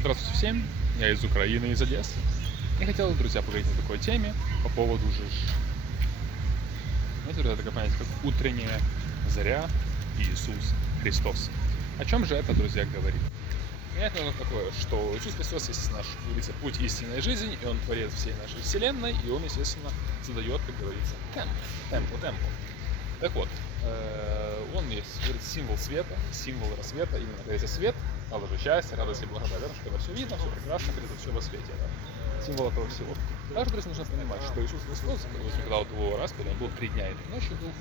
Здравствуйте всем, я из Украины, из Одессы. И хотел, друзья, поговорить о такой теме по поводу же... Знаете, друзья, такое понятие, как утренняя заря Иисус Христос. О чем же это, друзья, говорит? Понятно оно такое, что Иисус Христос есть наш, как говорится, путь истинной жизни, и Он творец всей нашей вселенной, и Он, естественно, задает, как говорится, темп, темпу, темпу. Так вот, э, он есть символ света, символ рассвета, именно говорится, свет, надо же счастье, радость и благодать, да, что когда все видно, все прекрасно, когда все во свете, да. символ этого всего. Также, друзья, нужно понимать, что Иисус Христос, когда вот его распяли, он был три дня и три ночи был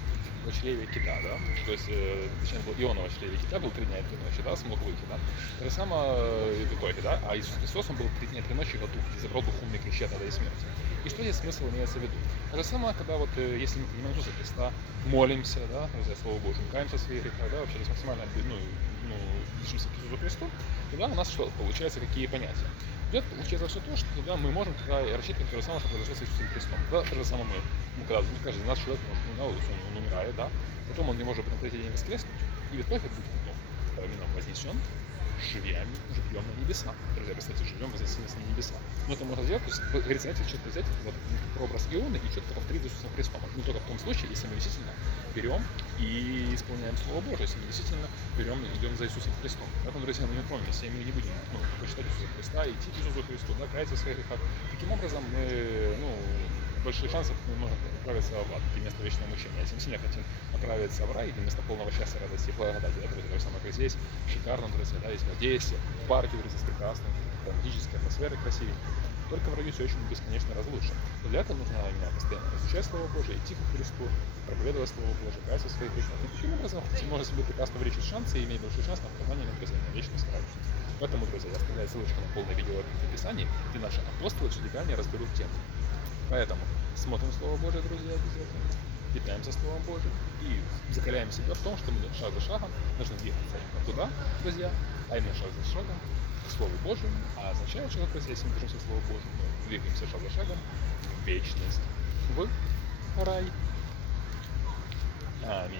в чреве кита, да, то есть, э, точнее, был Ионова чреве кита, был три дня и три ночи, да, смог выйти, да. То же самое и в итоге, да, а Иисус Христос, он был три дня и три ночи во дух, и забрал духовный крещет до смерти. И что здесь смысл имеется в виду? То же самое, когда вот, э, если мы принимаем Иисуса Христа, молимся, да, за Слово Божие, каемся в своих да, вообще то есть максимально, ну, ну, движемся к Иисусу Христу, тогда у нас что, получается, какие понятия? Идет, получается, все то, что тогда мы можем тогда рассчитывать то же самое, что произошло с Иисусом Христом. Да, то же самое мы, ну, когда ну, каждый из нас человек ну, да, он, он умирает, да, потом он не может на третий день воскреснуть, и в итоге будет потом именно вознесен, живем, живем на небеса. Друзья, представьте, живем вознесены на небеса. Но это можно сделать, то есть, знаете, четко взять вот, прообраз Ионы и четко повторить за Иисусом Христом. Ну, только в том случае, если мы действительно берем и исполняем Слово Божие, если мы действительно берем и идем за Иисусом Христом. Поэтому, друзья, мы не помним, если мы не будем ну, почитать Иисуса Христа, идти к Иисусу Христу, да, каяться в своих грехах. Таким образом, мы, ну, большие шансы, мы можем отправиться в ад, где место вечного мучения. Если мы сильно хотим отправиться в рай, где место полного счастья, радости и благодати, да, друзья, то же самое, как здесь, шикарно, друзья, да, есть в Одессе, парке, друзья, с прекрасной атмосферой красивой. Только в все очень бесконечно раз лучше. Но для этого нужно именно постоянно изучать Слово Божие, идти к Христу, проповедовать Слово Божие, каяться в своих грехах. Таким образом можно себе прекрасно увеличить шансы и иметь большой шанс на оправдание на на вечное справедливость. Поэтому, друзья, я оставляю ссылочку на полное видео в описании, где наши апостолы все детально разберут тему. Поэтому смотрим Слово Божие, друзья, обязательно. Питаемся Словом Божьим и закаляем себя в том, что мы шаг за шагом должны двигаться туда, друзья, а именно шаг за шагом к Слову Божьему, а означает, что, друзья, если мы держимся Слова Божьего, мы двигаемся шаг за шагом в вечность, в рай. Аминь.